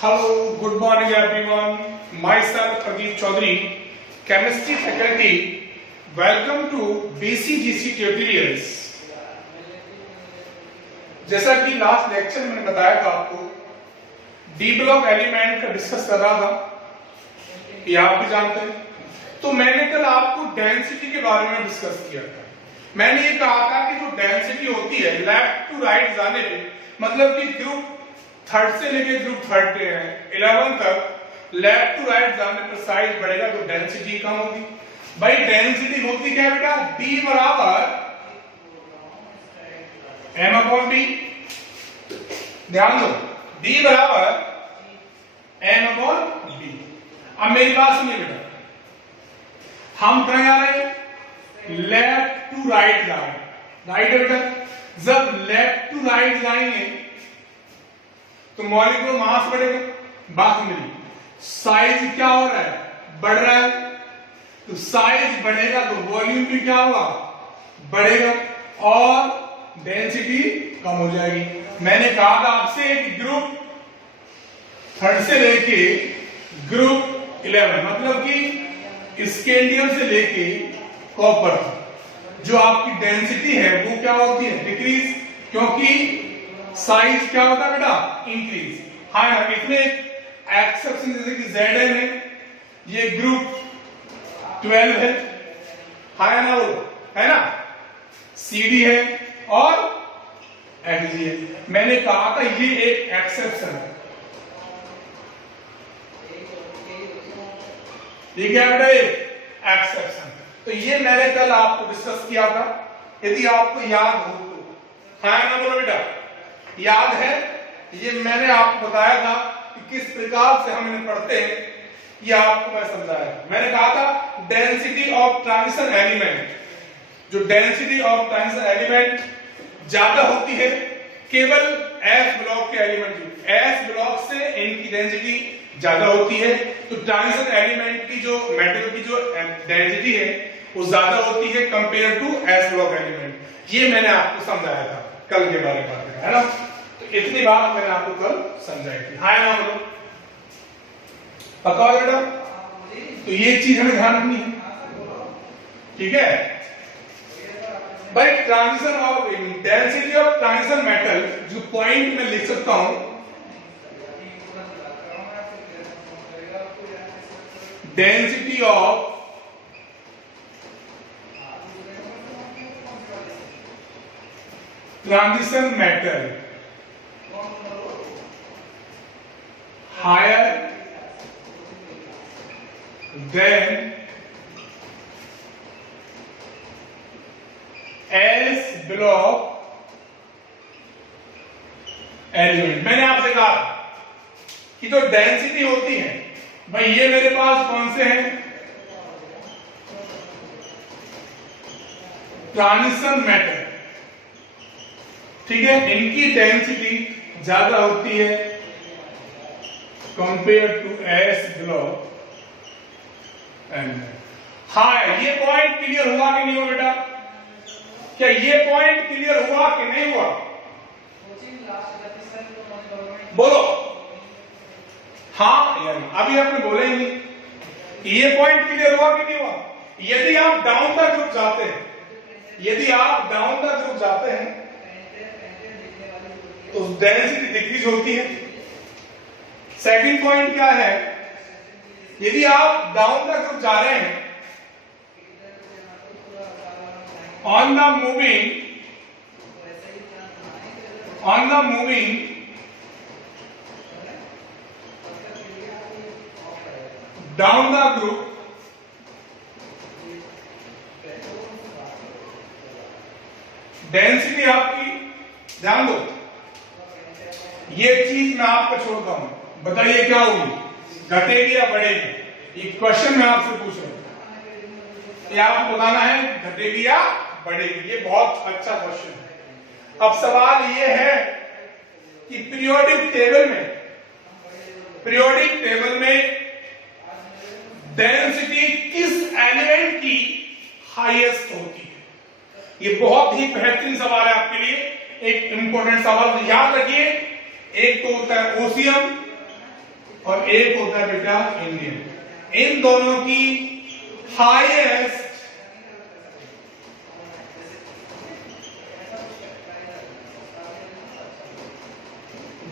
Hello, good morning everyone. Myself Pradeep Chaudhary, Chemistry Faculty. Welcome to BCGC Tutorials. जैसा कि last lecture में मैंने बताया था आपको, डी ब्लॉक एलिमेंट का डिस्कस कर रहा था, ये आप भी जानते हैं। तो मैंने कल आपको डेंसिटी के बारे में डिस्कस किया था। मैंने ये कहा था कि जो डेंसिटी होती है लेफ्ट टू राइट जाने पे, मतलब कि ग्रुप थर्ड से लेके ग्रुप थर्ड पे है 11 तक, लेफ्ट टू राइट जाने पर साइज बढ़ेगा तो डेंसिटी कम होगी। भाई डेंसिटी होती क्या है बेटा? D बराबर m अपॉन b। ध्यान दो, D बराबर m अपॉन b। अब मेरी बात सुनिए बेटा, हम कहां जा रहे हैं? लेफ्ट टू राइट जा रहे हैं, राइट है बेटा। जब लेफ्ट टू राइट जाएंगे तो मॉलिक्यूलर मास बढ़ेगा, बात मिली। साइज क्या हो रहा है? बढ़ रहा है। तो साइज बढ़ेगा तो वॉल्यूम भी क्या होगा? बढ़ेगा और डेंसिटी कम हो जाएगी। मैंने कहा था आपसे कि ग्रुप थर्ड से लेके ग्रुप 11, मतलब कि स्कैंडियम से लेके कॉपर, जो आपकी डेंसिटी है वो क्या होती है? डिक्रीज, क्योंकि साइज क्या होता है बेटा? इंक्रीज। हाँ ना, इसमें एक्सेप्शन जैसे कि Zn है, ये ग्रुप 12 है, हाँ ना, वो है ना, Cd है और Hg है। मैंने कहा था ये एक एक्सेप्शन है। ये क्या बेटा? एक्सेप्शन। तो ये मैंने कल आपको डिस्कस किया था, यदि आपको याद हो तो। हाँ ना, बोलो बेटा, याद है? ये मैंने आपको बताया था कि किस प्रकार से हम इन्हें पढ़ते हैं, ये आपको मैं समझाया। मैंने कहा था डेंसिटी ऑफ ट्रांजिशन एलिमेंट, जो डेंसिटी ऑफ ट्रांजिशन एलिमेंट ज्यादा होती है केवल S ब्लॉक के एलिमेंट की। S ब्लॉक से इनकी डेंसिटी ज्यादा होती है, तो ट्रांजिशन एलिमेंट की जो मेटल की जो डेंसिटी है वो ज्यादा होती है compare to S block element. ये मैंने आपको समझाया था कल के बारे में, है ना। तो इतनी बात मैंने आपको कल समझाई थी। हाँ ना, बोलो पक्का हो बेटा? तो ये चीज हमें ध्यान रखनी है, ठीक है भाई। Transition of density of transition metal, जो पॉइंट में लिख सकता हूं, density of transition metal higher than S block element. मैंने आपसे कहा कि जो डेंसिटी होती है भाई, ये मेरे पास कौन से हैं? ट्रांजिशन मेटल, ठीक है। इनकी डेंसिटी ज्यादा होती है compare to S block element. हाँ, ये पॉइंट क्लियर हुआ कि नहीं हुआ बेटा? क्या ये पॉइंट क्लियर हुआ कि नहीं हुआ? बोलो हाँ या नहीं। अभी आपने बोला ही नहीं कि ये पॉइंट क्लियर हुआ कि नहीं हुआ। यदि आप डाउन द ग्रुप जाते हैं, यदि आप डाउन द ग्रुप जाते हैं तो डेंसिटी डिक्रीज होती है। सेकंड पॉइंट क्या है? यदि आप डाउन द ग्रुप जा रहे हैं, on the moving down the group, density आपकी, ध्यान दो, ये चीज मैं आपको छोड़ता हूं, बताइए क्या होगी? घटेगी या बढ़ेगी? ये क्वेश्चन मैं आपसे पूछ रहा हूं, ये आपको बताना है घटेगी या बढ़ेगी। ये बहुत अच्छा क्वेश्चन है। अब सवाल ये है कि पीरियोडिक टेबल में डेंसिटी किस एलिमेंट की हाईएस्ट होती है? ये बहुत ही बेहतरीन सवाल है आपके लिए, एक इंपॉर्टेंट सवाल। याद रखिए, एक तो होता है ओसियम, और एक होता है बेटा इंडियन। इन दोनों की हाईएस्ट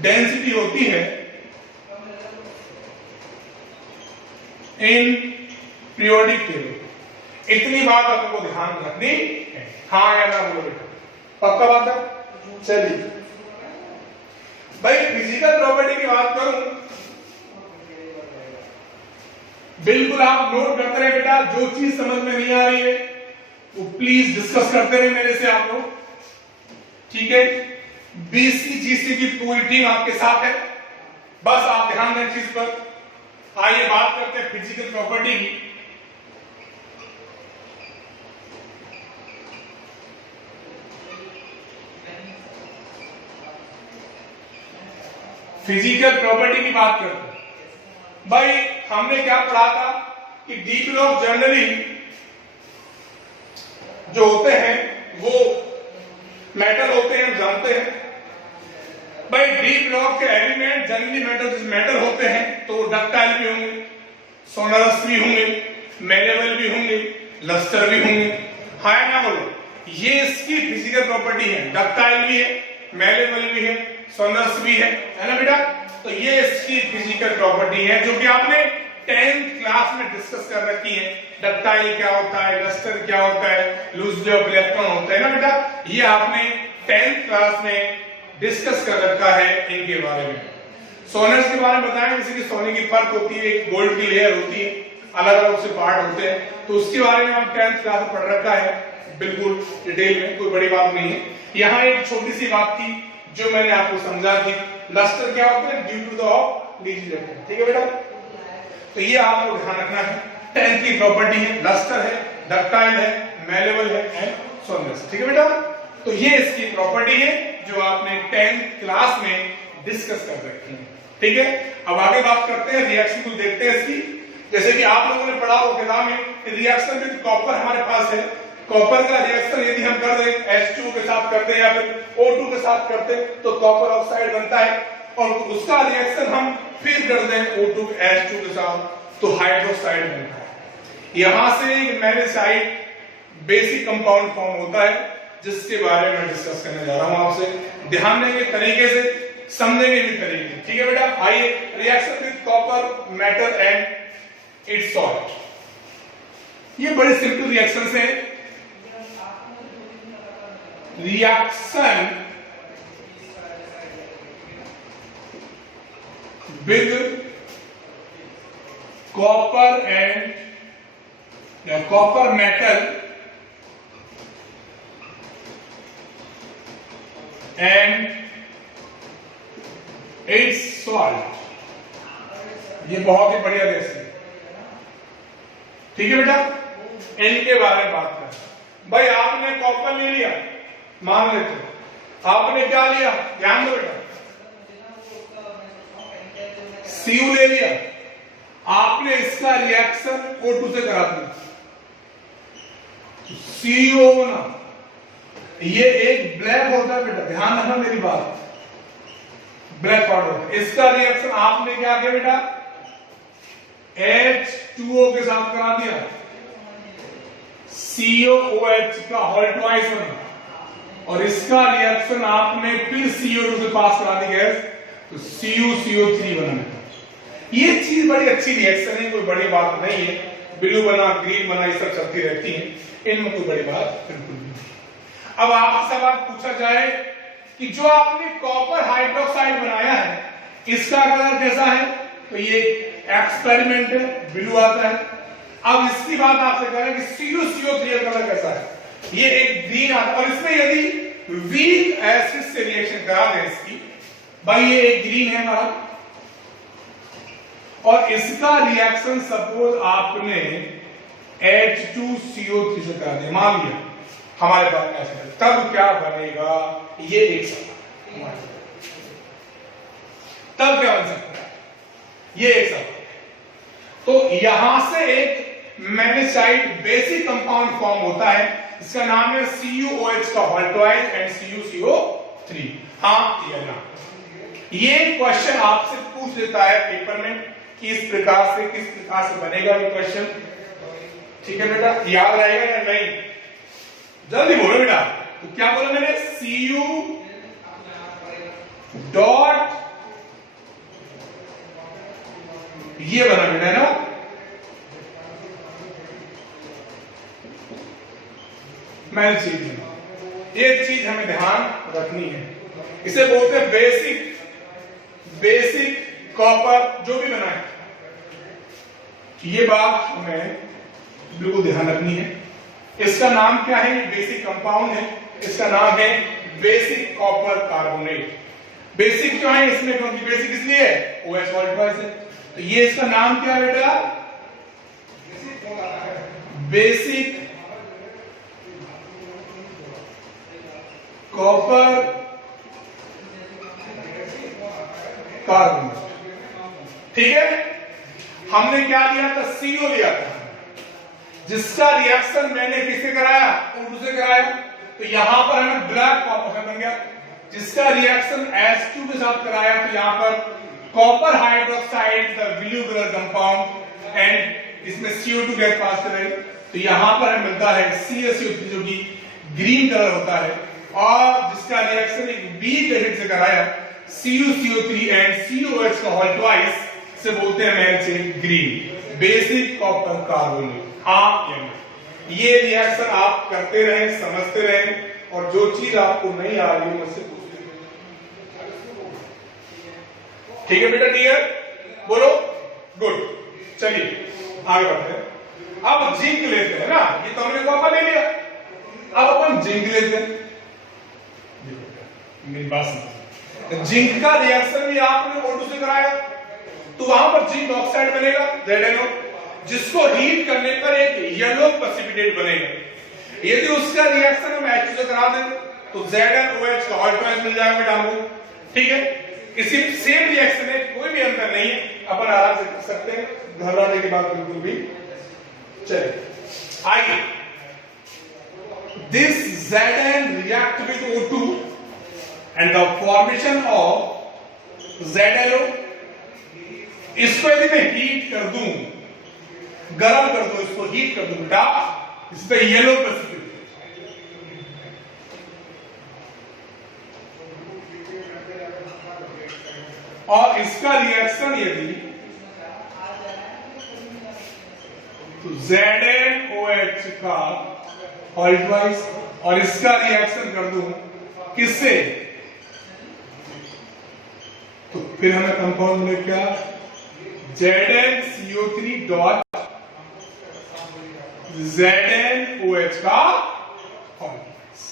डेंसिटी होती है इन पीरियोडिक टेबल। इतनी बात आपको ध्यान रखनी है। हाँ या ना बोलो बेटा, पक्का बात है। चलिए भाई फिजिकल प्रॉपर्टी की बात करूं, बिल्कुल आप नोट करते रहे बेटा। जो चीज समझ में नहीं आ रही है वो प्लीज डिस्कस करते रहे मेरे से आप लोग, ठीक है। BCGC की पूरी टीम आपके साथ है, बस आप ध्यान दें चीज पर। आइए बात करते हैं फिजिकल प्रॉपर्टी की। फिजिकल प्रॉपर्टी की बात करते हैं भाई। हमने क्या पढ़ा था कि डी ब्लॉक जनरली जो होते हैं वो मेटल होते हैं, हम जानते हैं भाई। डी ब्लॉक के एलिमेंट जनरली मेटल होते हैं, तो डक्टाइल भी होंगे, सोनरस भी होंगे, मेलेबल भी होंगे, लस्टर भी होंगे। हाँ ना बोलो, ये इसकी फिजिकल प्रॉपर्टी है। डक्टाइल भी है, मेलेबल भी है, सोनरस भी है ना बेटा। तो ये इसकी फिजिकल प्रॉपर्टी है जो कि आपने 10th क्लास में डिस्कस कर रखी है। डक्टाइल क्या होता है, लस्टर क्या होता है, लूज इलेक्ट्रॉन होता है ना बेटा। ये आपने 10th क्लास में डिस्कस कर रखा है इनके बारे में। सोनर्स के बारे में बताएं, जैसे कि सोने की परत होती है, एक गोल्ड की लेयर होती है, अलग अलग उससे पार्ट होते हैं, तो उसके बारे में हम 10th क्लास में पढ़ रखा है बिल्कुल डिटेल में, कोई बड़ी बात नहीं है। यहाँ एक छोटी सी बात थी जो मैंने आपको समझा थी। लस्टर क्या होता है, due to the of lease electron, ठीक है बेटा। तो ये आपको ध्यान रखना है। 10th की प्रॉपर्टी है, लस्टर है, डक्टाइल है, मेलेबल है एंड सोनरस, ठीक है बेटा। तो ये इसकी प्रॉपर्टी है जो आपने 10th क्लास में डिस्कस कर रखी है, ठीक है। अब आगे बात करते हैं, रिएक्शन को देखते हैं इसकी। जैसे कि आप लोगों ने पढ़ा हो किताब में, रिएक्शन विद कॉपर हमारे पास है। कॉपर का रिएक्शन यदि हम कर दें H2 के साथ करते हैं या फिर O2 के साथ करते हैं तो कॉपर ऑक्साइड बनता है, और उसका रिएक्शन हम फिर कर दें O2 H2 के साथ तो हाइड्रोक्साइड बनता है। यहां से एक मैग्नेसाइड बेसिक कंपाउंड फॉर्म होता है जिसके बारे में डिस्कस करने जा रहा हूं आपसे। ध्यान देंगे तरीके से, समझेंगे भी तरीके से, ठीक है बेटा। आइए, reaction with copper metal and it's salt. ये बड़े सिंपल रिएक्शंस हैं। रिएक्शन विद कॉपर एंड या copper metal and it's salt, ये बहुत ही बढ़िया रिएक्शन, ठीक है बेटा। इनके बारे में बात करें भाई। आपने कॉपर ले लिया, मान लेते आपने क्या लिया, ध्यान दो बेटा, Cu ले लिया। आपने इसका रिएक्शन O2 से करा दिया, CO ना, ये एक ब्लैक होता है बेटा, ध्यान रखना मेरी बात, ब्लैक पाउडर होता है। इसका रिएक्शन आपने क्या किया बेटा, H2O के साथ करा दिया, COOH का होल ट्वाइस बना, और इसका रिएक्शन आपने फिर CO2 से पास करा दी गैस, तो CuCO3 बना। ये चीज बड़ी अच्छी रिएक्शन है, कोई बड़ी बात नहीं है। ब्लू बना, ग्रीन बना, ये सब चलती रहती है, इनमें कोई बड़ी बात बिल्कुल नहीं। अब आपसे सवाल पूछा जाए कि जो आपने कॉपर हाइड्रोक्साइड बनाया है इसका कलर कैसा है, तो ये एक्सपेरिमेंट है, ब्लू आता है। अब इसकी बात आपसे करें कि CuCO3 का कलर कैसा है, ये एक ग्रीन आता है। और इसमें यदि वीक एसिड से रिएक्शन करा दें इसकी, भाई ये एक ग्रीन है हमारा, और इसका रिएक्शन सपोज आपने H2CO3 से करा दिया, मान लिया हमारे पास एसिड, तब क्या बनेगा, ये एक सवाल, तब क्या बन सकता है, ये एक सवाल। तो यहां से एक मैग्नेसाइड बेसिक कंपाउंड फॉर्म होता है, इसका नाम है CuOH का होल ट्वाइस एंड CuCO3। हाँ या ना, ये क्वेश्चन आपसे पूछ देता है पेपर में कि किस प्रकार से बनेगा ये क्वेश्चन। ठीक है बेटा, याद रहेगा या नहीं? जल्दी बोलो बेटा। तो क्या बोला मैंने? Cu डॉट, ये बना बेटा ना, मैंने चीज, एक चीज हमें ध्यान रखनी है, इसे बोलते हैं बेसिक कॉपर जो भी बनाए, ये बात हमें बिल्कुल ध्यान रखनी है। इसका नाम क्या है? ये बेसिक कंपाउंड है, इसका नाम है बेसिक कॉपर कार्बोनेट। बेसिक क्यों है इसमें? क्योंकि बेसिक इसलिए है OH वॉल्टवाइज है। तो ये इसका नाम क्या है बेटा? Basic copper carbonate. ठीक है, हमने क्या लिया था? CO लिया था, जिसका रिएक्शन मैंने किससे कराया? O2 से कराया। तो यहां पर हमें ब्लैक कॉपर बन गया। जिसका रिएक्शन H2 के साथ कराया तो यहां पर copper hydroxide the blue colour compound and इसमें CO2 गैस पास कर रही। तो यहां पर हमें मिलता है CaCO3 जो कि ग्रीन कलर होता है, और जिसका रिएक्शन एक वीक एसिड से कराया CuCO3 एंड COH का होल ट्वाइस से बोलते हैं match green, basic copper carbonate. हाँ या नहीं? ये रिएक्शन आप करते रहे, समझते रहे, और जो चीज आपको नहीं आ रही है मुझसे पूछते रहे। ठीक है बेटा, डियर बोलो गुड। चलिए आगे बढ़ते हैं। अब जिंक लेते हैं ना, ये तो हमने कॉपर ले लिया, अब अपन जिंक लेते हैं। मेरी बात समझ, जिंक का रिएक्शन भी आपने O2 से कराया, तो वहां पर जिंक ऑक्साइड बनेगा ZnO, जिसको हीट करने पर एक येलो प्रेसिपिटेट बनेगा। यदि उसका रिएक्शन हम H2 से करा दें तो ZnOH का होल ट्वाइस मिल जाएगा बेटा हमको। ठीक है, इसी सेम रिएक्शन है, कोई भी अंतर नहीं है, अपन आराम से कर सकते हैं, घबराने की बात बिल्कुल भी। चलिए आइए, this Zn react with O2 and the formation of ZnO। इसको यदि मैं हीट कर दूं, गरम कर दूं, इसको हीट कर दूं बेटा, इस पे येलो प्रेसिपिटेट, और इसका रिएक्शन यदि तो ZnOH का होल ट्वाइस, और इसका रिएक्शन कर दूं किससे? तो फिर हमें कंपाउंड मिले क्या? ZnCO3 डॉट ZnOH का होल ट्वाइस।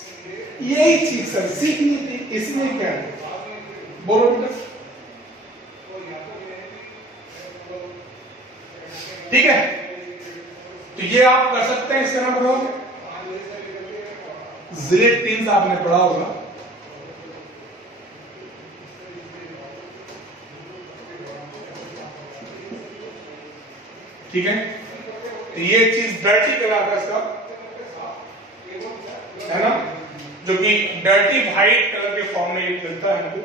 यही चीज सर सीखनी थी, इसमें क्या है बोलो बेटा। ठीक है, तो ये आप कर सकते हैं। इसका नाम बताओ, Z3 आपने पढ़ा होगा। ठीक है, तो ये चीज डर्टी कहलाता है इसका, है ना, जो कि डर्टी व्हाइट कलर के फॉर्म में मिलता है हमको,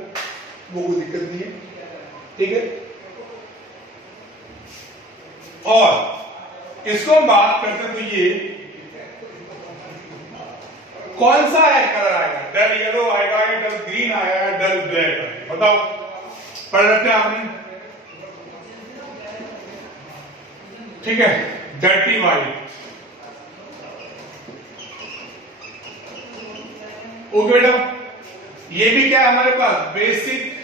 वो कोई दिक्कत नहीं है। ठीक है, और इसको हम बात करते हैं तो ये कौन सा है कलर आएगा? डल येलो आएगा या डल ग्रीन आएगा, डल ब्लैक आएगा? बताओ, पढ़ रखे आपने? ठीक है, डर्टी व्हाइट। ओके बेटा, ये भी क्या है हमारे पास? Basic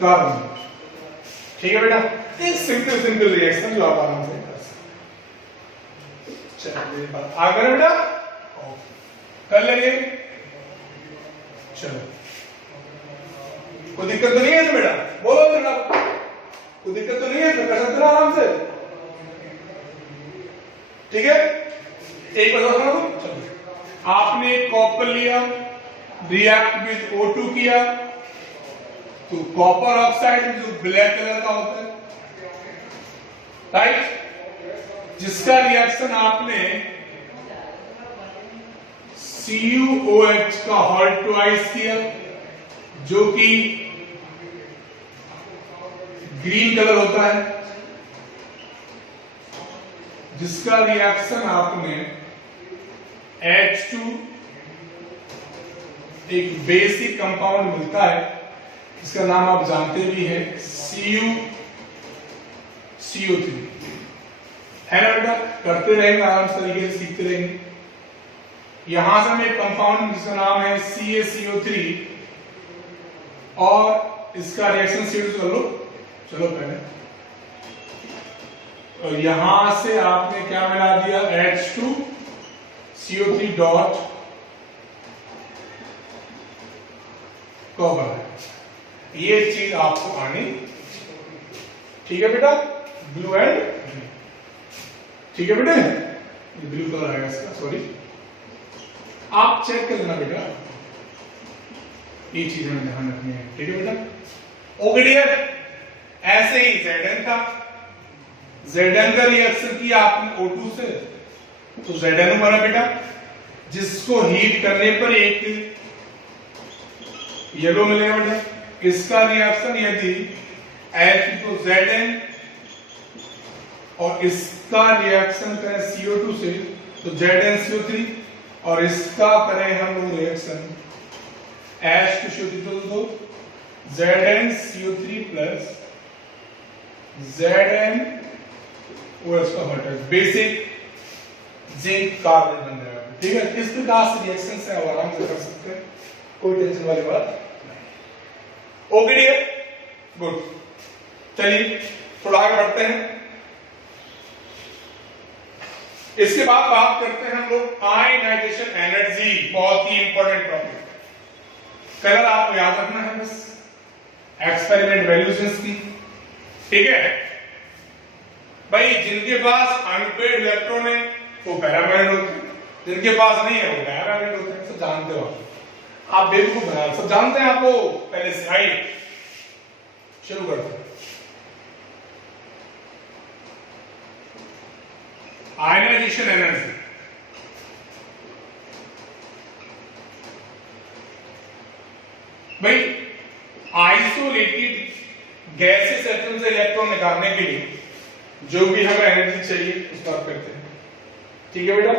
carbon. ठीक है बेटा, एक सिंपल रिएक्शन जो आप आराम से कर सकते। चलिए बात आगे बेटा कर लेंगे। चलो, कोई दिक्कत तो नहीं है बेटा? बोलो बेटा, कोई दिक्कत तो नहीं है? कर सकते ना आराम से? ठीक है, एक बार सुनो तो। चलो, आपने कॉपर लिया, रिएक्ट विद O2 किया, तो कॉपर ऑक्साइड जो ब्लैक कलर का होता है, राइट, जिसका रिएक्शन आपने CuOH का होल ट्वाइस किया, जो कि ग्रीन कलर होता है, जिसका रिएक्शन आपने H2 एक बेसिक कंपाउंड मिलता है, इसका नाम आप जानते भी हैं, CO3 है ना बेटा। करते रहेंगे, आराम से तरीके से सीखते रहेंगे। यहां से हमें एक कंपाउंड जिसका नाम है CaCO3 और इसका रिएक्शन शेड्यूल कर लो, चलो पहले। और यहां से आपने क्या मिला दिया, H2CO3 डॉट कॉपर। ये चीज आपको आनी, ठीक है बेटा, ब्लू एंड ग्रीन, ठीक है बेटा, ये ब्लू कलर आएगा इसका, सॉरी, आप चेक कर लेना बेटा, ये चीज हमें ध्यान रखनी है, ठीक है बेटा। ओके डियर, ऐसे ही Zn का रिएक्शन किया आपने O2 से, तो ZnO बना बेटा, जिसको हीट करने पर एक येलो मिलेगा बेटा। इसका रिएक्शन यदि H तो Zn और इसका रिएक्शन करें CO2 से तो ZnCO3, और इसका करें हम लोग रिएक्शन H2CO3 तो ZnCO3 प्लस ZnOH का होता है, बेसिक जिंक कार्बन बन जाएगा, ठीक है। इस प्रकार से रिएक्शन से आप आराम से कर सकते हैं, कोई टेंशन वाली बात नहीं। ओके डियर, गुड, चलिए थोड़ा आगे बढ़ते हैं। इसके बाद बात करते हैं हम लोग आयनाइजेशन एनर्जी, बहुत ही इंपॉर्टेंट टॉपिक। कलर आपको याद रखना है बस, एक्सपेरिमेंट वैल्यूज की, ठीक है भाई। जिनके पास अनपेड इलेक्ट्रॉन है वो पैरामैग्नेट होते हैं, जिनके पास नहीं है वो डायमैग्नेट होते हैं, सब जानते हो आप बेवकूफ बना, सब जानते हैं आपको पहले से। आई शुरू करते हैं। आयनाइजेशन एनर्जी, भाई आइसोलेटेड गैसेस एटम से इलेक्ट्रॉन निकालने के लिए जो भी हमें एनर्जी चाहिए उस बात करते हैं, ठीक है बेटा।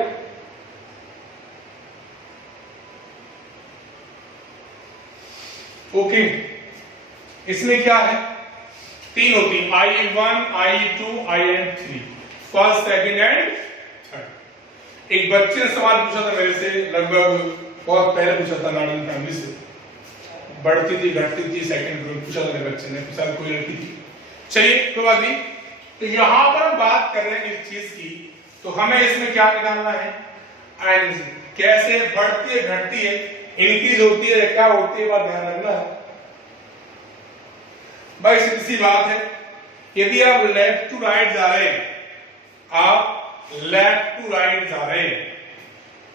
ओके, इसमें क्या है, तीन होती है, I1, I2, IN3, first, second and third. एक बच्चे ने सवाल पूछा था मेरे से, लगभग बहुत पहले पूछा था, नाडन फैमिली से, बढ़ती थी घटती थी, सेकंड ग्रुप पूछा था मेरे बच्चे ने, शायद कोई लड़की थी, चलिए कोई बात नहीं। तो यहां पर हम बात कर रहे हैं इस चीज की, तो हमें इसमें क्या निकालना है, एनर्जी कैसे बढ़ती है, घटती है, इंक्रीज होती है, क्या होती है, बात ध्यान रखना है भाई। सीधी बात है, यदि आप लेफ्ट टू राइट जा रहे हैं, आप लेफ्ट टू राइट जा रहे हैं,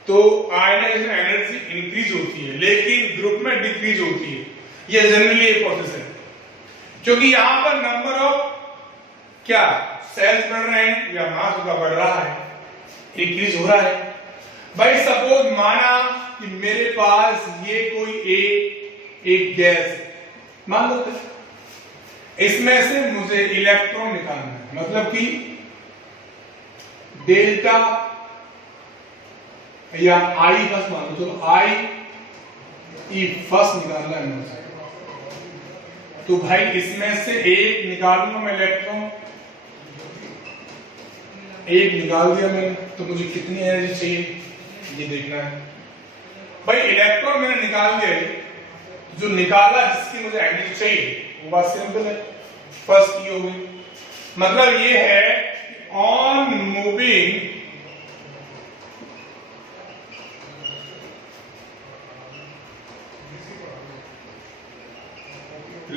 तो आयनाइजेशन एनर्जी इंक्रीज होती है, लेकिन ग्रुप में डिक्रीज होती है। ये जनरली एक प्रोसेस है, क्योंकि यहां पर नंबर ऑफ क्या सेल्स बढ़ रहे हैं या मास का बढ़ रहा है, इंक्रीज हो रहा है। भाई सपोज माना कि मेरे पास ये कोई एक गैस, मान लो इसमें से मुझे इलेक्ट्रॉन निकालना है, मतलब कि डेल्टा या आई फर्स्ट मान लो, तो आई ई फर्स्ट निकालना है मुझे। तो भाई इसमें से एक निकालूंगा मैं इलेक्ट्रॉन, एक निकाल दिया मैंने, तो मुझे कितनी एनर्जी चाहिए ये देखना है भाई। इलेक्ट्रॉन मैंने निकाल दिया, जो निकाला जिसकी मुझे एनर्जी चाहिए वो बात सिंपल है, फर्स्ट की होगी। मतलब ये है on moving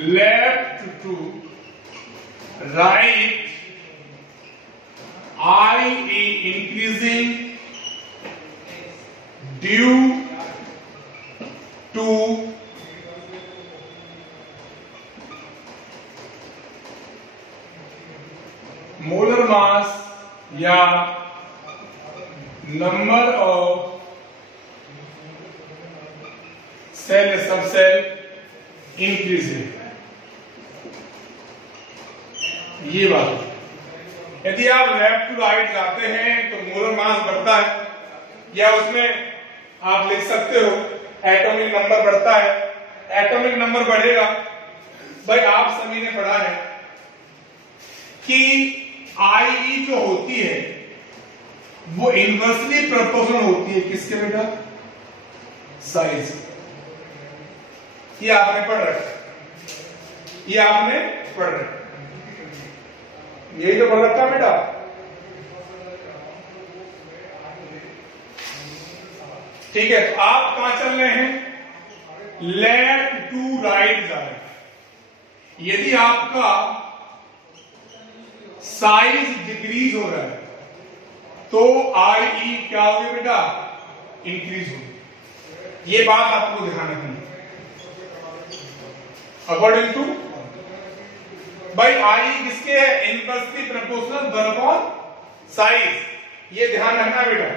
left to right, I increasing due to या नंबर ऑफ सेल या सब सेल इंक्रीजिंग, ये बात। यदि आप लेफ्ट टू राइट जाते हैं तो मोलर मास बढ़ता है, या उसमें आप लिख सकते हो एटॉमिक नंबर बढ़ता है। एटॉमिक नंबर बढ़ेगा, भाई आप सभी ने पढ़ा है कि IE जो होती है वो इनवर्सली प्रोपोर्शनल होती है किसके बेटा? साइज। ये आपने पढ़ रखा, ये आपने पढ़ रखा, यही तो पढ़ रखा बेटा। ठीक है, तो आप कहां चल रहे हैं? लेफ्ट टू राइट जा रहे हैं। यदि आपका साइज डिक्रीज हो रहा है तो IE क्या होगी बेटा? इंक्रीज होगी। ये बात आपको ध्यान रखनी है। अकॉर्डिंग टू भाई IE किसके है? Inversely proportional 1 upon size. ये ध्यान रखना बेटा।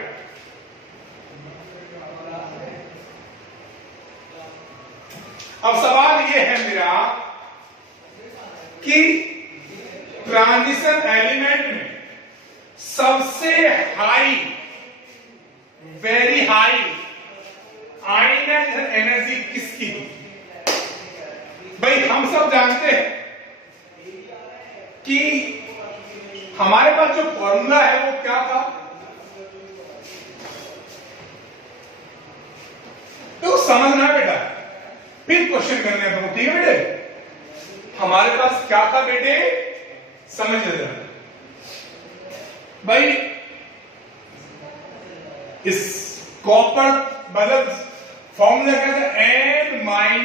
अब सवाल ये है मेरा कि ट्रांजिशन एलिमेंट में सबसे high, very high ionisation energy किसकी होती? भाई हम सब जानते हैं कि हमारे पास जो फॉर्मूला है वो क्या था? तो समझना बेटा, फिर क्वेश्चन करने हैं, ठीक है बेटे? हमारे पास क्या था बेटे? समझ लेना भाई। इस कॉपर मतलब फॉर्मूला क्या था? n-1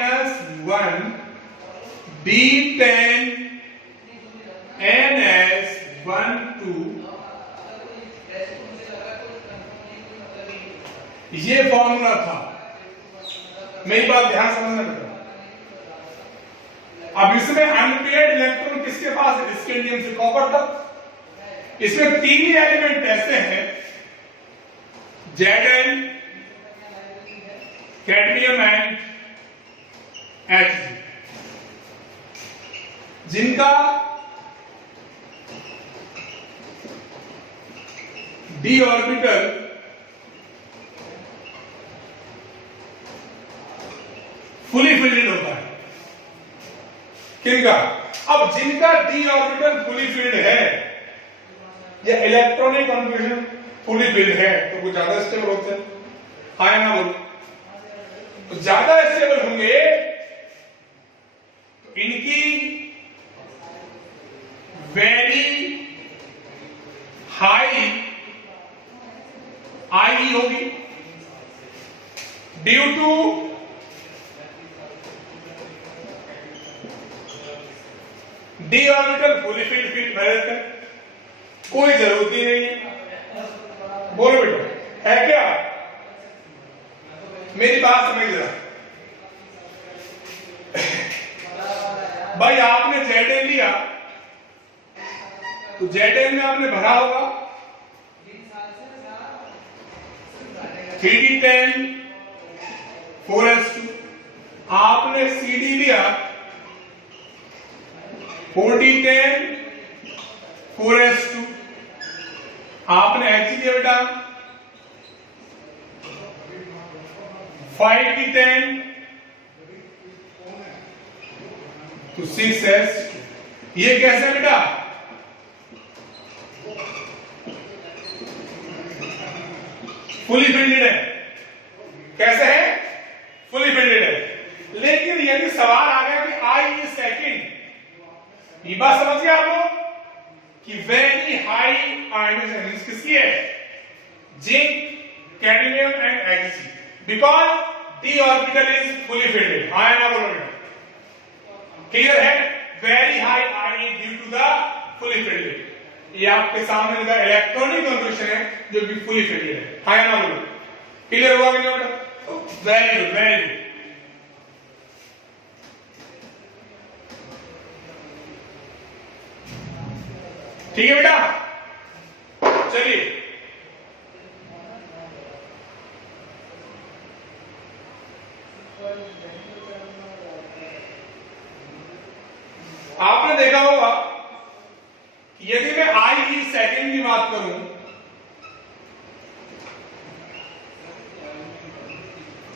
d10 ns12, ये फॉर्मूला था। मेरी बात ध्यान समझना बेटा। अब इसमें अनपेयर्ड इलेक्ट्रॉन किसके पास है? स्कैंडियम से कॉपर तक। इसमें 3 ही एलिमेंट ऐसे हैं, Zn, कैडमियम एंड Hg, जिनका d ऑर्बिटल फुली फिल्ड होता है। किनका? अब जिनका d ऑर्बिटल फुली फिल्ड है या इलेक्ट्रॉनिक कॉन्फ़िगरेशन फुली फिल्ड है तो वो ज्यादा स्टेबल होते हैं। हाँ या ना बोलो? तो ज्यादा स्टेबल होंगे तो इनकी वेरी हाई IE होगी due to d orbital fully filled field balance है। कोई जरूरत ही नहीं है। बोलो बेटा, है क्या? मेरी बात समझ रहा भाई। आपने Zn लिया तो Zn में आपने भरा होगा 3d10 4s2। आपने CD लिया 4d10 4s2। आपने Hg लिया बेटा 5d10 तो 6s। ये कैसे बेटा? फुली फिल्डेड है। कैसे है? फुली फिल्डेड है। लेकिन यदि सवाल आ गया कि IE सेकंड, ये बात समझ गए आप लोग कि वेरी हाई आयनाइजेशन किसकी है? Zinc, cadmium and Hg, because d orbital is fully filled. हाँ या ना बोलो बेटा? क्लियर है? Very high IE due to the fully filled. ये आपके सामने का इलेक्ट्रॉनिक कॉन्फ़िगरेशन है जो कि फुली फिल्डेड है। हाँ या ना बोलो? क्लियर हुआ कि नहीं बेटा? Very good, very good. ठीक है बेटा, चलिए आपने देखा होगा यदि मैं आई सेकंड की बात करूं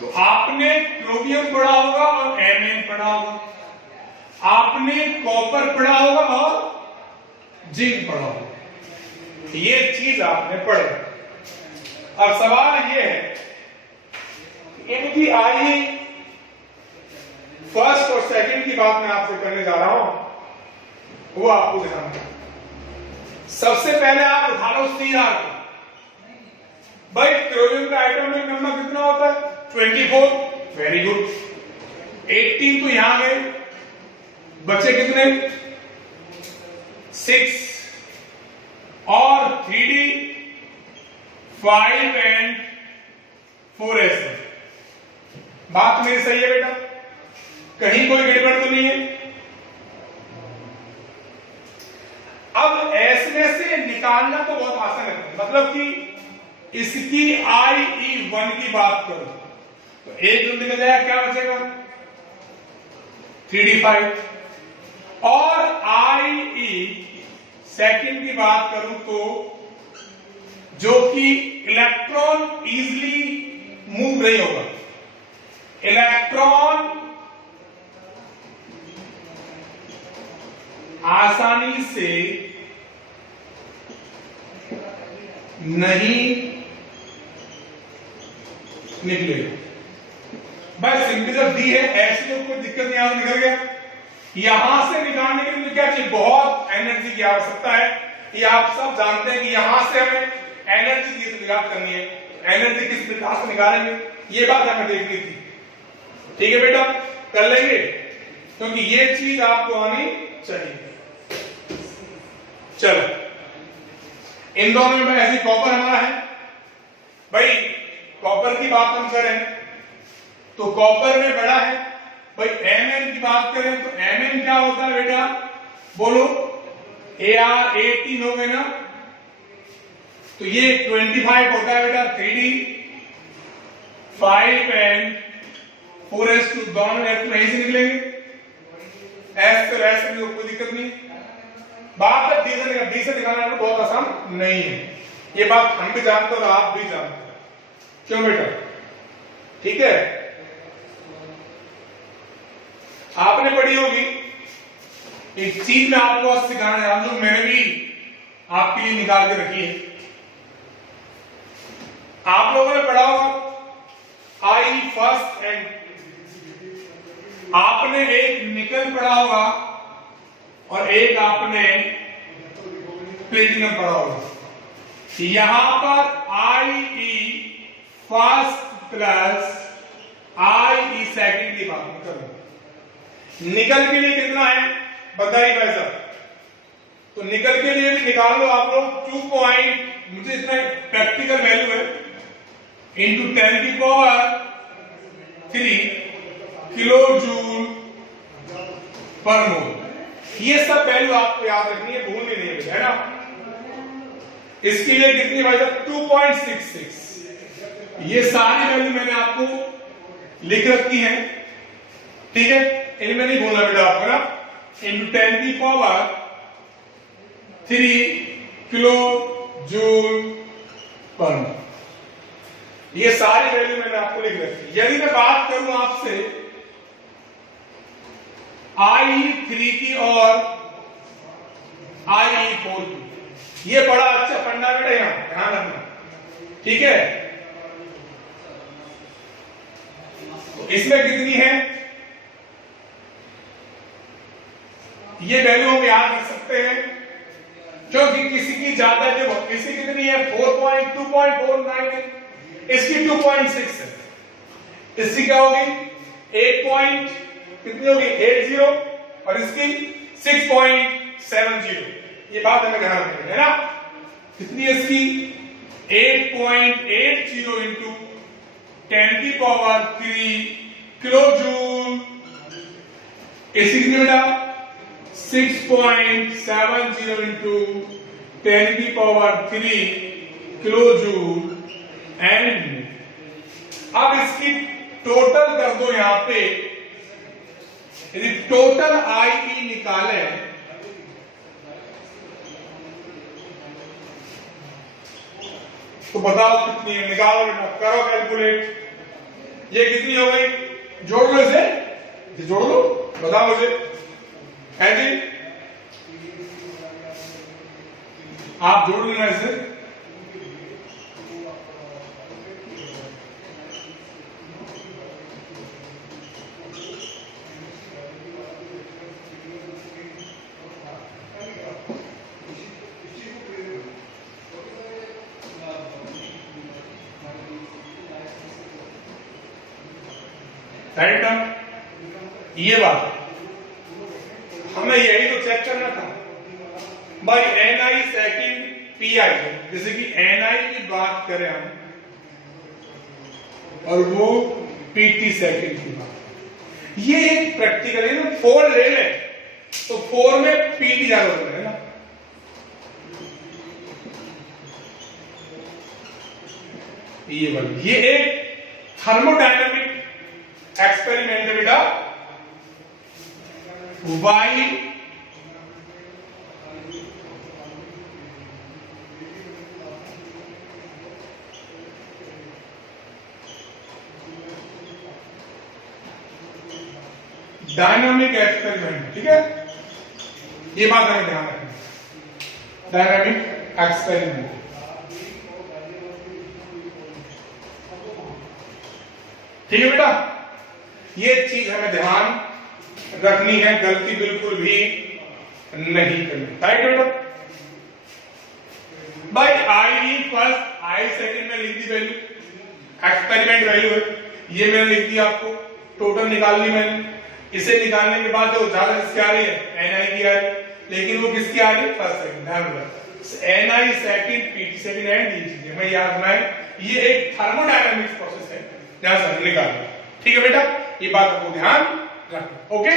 तो आपने क्रोमियम पढ़ा होगा और एमएन पढ़ा होगा, आपने कॉपर पढ़ा होगा और जिंक पढ़ा होगा। ये चीज आपने पढ़ी। अब सवाल ये है इनकी आई फर्स्ट और सेकंड की बात मैं आपसे करने जा रहा हूं, वो आपको ध्यान है। सबसे पहले आप उठा लो CR को। भाई क्रोमियम का एटॉमिक नंबर कितना होता है? 24। Very good. 18 तो यहां गए, बचे कितने? 6 और 3D 5 एंड 4s। बात मेरी सही है बेटा? कहीं कोई गड़बड़ तो नहीं है? अब एस में से निकालना तो बहुत आसान है, मतलब कि इसकी IE1 की बात करो तो एक जो निकल जाएगा, क्या बचेगा? 3D5। और IE सेकंड की बात करूं तो जो कि इलेक्ट्रॉन इजीली मूव नहीं होगा, इलेक्ट्रॉन आसानी से नहीं निकलेगा। बस सिंपल जब दी है ऐसी तो कोई दिक्कत नहीं, यहां निकल गया। यहां से निकालने के लिए क्या चाहिए? बहुत एनर्जी की आवश्यकता है। ये आप सब जानते हैं कि यहां से हमें एनर्जी की निकाल करनी है। एनर्जी किस प्रकार से निकालेंगे ये बात हमें देखनी थी। ठीक है बेटा, कर लेंगे, क्योंकि ये चीज आपको आनी चाहिए। चलो इन दोनों में ऐसी कॉपर हमारा है। भाई कॉपर की बात हम करें तो कॉपर में बड़ा है। भाई Mn की बात करें तो Mn क्या होता है बेटा? बोलो। Ar 18 हो गए ना, तो ये 25 होता है बेटा। 3D 5 एंड 4s2 दोनों यहीं से निकलेंगे। एस तो एस में कोई दिक्कत नहीं। बात है डी से निकालना तो बहुत आसान नहीं है। ये बात हम भी जानते हैं और आप भी जानते हैं। क्यों बेटा? ठीक है, आपने पढ़ी होगी एक चीज मैं आपको सिखाना चाहता हूं, मैंने भी आपके लिए निकाल के रखी है। आप लोगों ने पढ़ा होगा आई फर्स्ट एंड, आपने एक निकल पढ़ा होगा और एक आपने प्लेटिनम पढ़ा होगा। यहां पर IE first plus IE second की बात करें। निकल के लिए कितना है बताइए भाई साहब? तो निकल के लिए भी निकाल लो आप लोग। 2 पॉइंट, मुझे इतना प्रैक्टिकल वैल्यू है, इंटू 10 की पावर 3 किलो जूल पर मोल। ये सब वैल्यू आपको याद रखनी है, भूलनी नहीं है ना। इसके लिए कितनी भाई साहब? 2.66। ये सारी वैल्यू मैंने आपको लिख रखी है, ठीक है? इनमें नहीं भूलना बेटा आपको ना। इंटू 10 की पावर 3 किलो जूल पर मोल। ये सारी वैल्यू मैंने आपको लिख रखी। यदि मैं बात करूं आपसे IE3 की और IE4 की, ये बड़ा अच्छा फंडामेंट है, यहां ध्यान रखना, ठीक है? तो इसमें कितनी है ये वैल्यू हम याद रख सकते हैं, क्योंकि किसी की ज्यादा है। देखो किसी कितनी है? 2.49 है, इसकी 2.6 है, इसकी क्या होगी? 8 पॉइंट कितनी होगी? 80 और इसकी 6.70। ये बात हमें ध्यान रखनी है ना। कितनी है इसकी? 8.80 इंटू 10 की पावर 3 किलो जूल। इसकी कितनी बेटा? 6.70 इंटू 10 की पावर 3 किलोजूल एंड, अब इसकी टोटल कर दो यहां पे, यदि टोटल IE निकाले तो बताओ कितनी है, निकालो बेटा, करो कैलकुलेट। ये कितनी हो गई, जोड़ लो इसे जोड़ लो, बताओ मुझे, है जी, आप जोड़ लेना इसे। राइट ना, ये बात हमें यही तो चेक करना था भाई। NI सेकंड PI, जैसे कि NI की बात करें हम और वो PT सेकंड की बात, ये एक प्रैक्टिकल है ना, 4 ले ले तो 4 में PT ज्यादा होता है ना, ये एक थर्मोडायनामिक एक्सपेरिमेंट है बेटा। वाई डायनामिक एक्सपेरिमेंट, ठीक है, ये बात हमें ध्यान रखनी, डायनामिक एक्सपेरिमेंट। ठीक है बेटा, ये चीज हमें ध्यान रखनी है, गलती बिल्कुल भी नहीं करनी, राइट बेटा। भाई IE फर्स्ट, I सेकंड में लिख दी वैल्यू, एक्सपेरिमेंट वैल्यू है, ये मैंने लिख दी, आपको टोटल निकाल ली मैंने। इसे निकालने के बाद जो ज्यादा किसकी आ रही है, NI की आ रही है, लेकिन वो किसकी आ रही है, फर्स्ट सेकंड, ध्यान रखना, NI second PT second and ये चीजें मैं याद बनाए, ये एक थर्मोडायनामिक्स प्रोसेस है, ध्यान से निकालना। ठीक है बेटा, ये बात आपको ध्यान रखना, ओके।